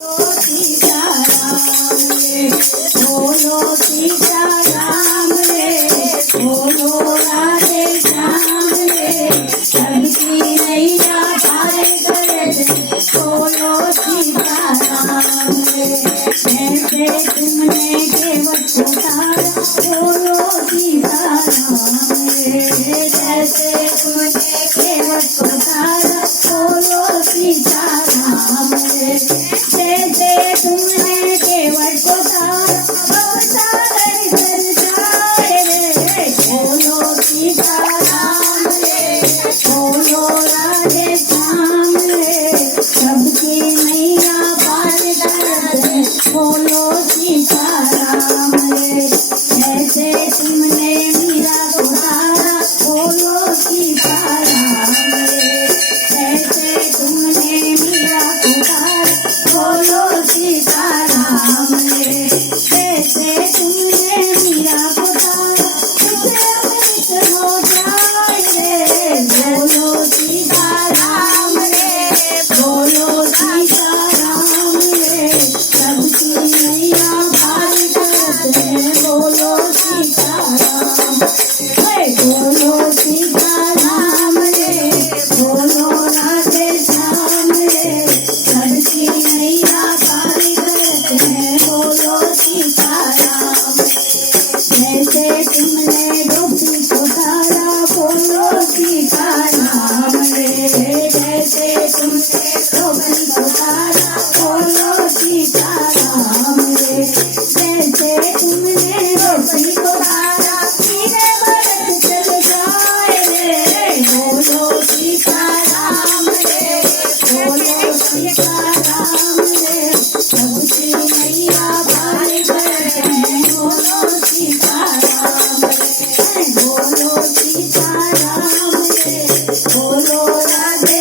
सीताराम रे, बोलो सीताराम रे, बोलो राधे श्याम रे, सबकी नैया पार करे बोलो सीताराम रे। ऐसे तुमने केवट उतारा बोलो सीताराम रे, जैसे तुमने केवट उतारा बोलो सीताराम रे, जैसे तुमने केवट उतारा अवतार कर जाए रे, बोलो सीताराम रे, बोलो राधे श्याम रे, सबकी मैया पार कर बोलो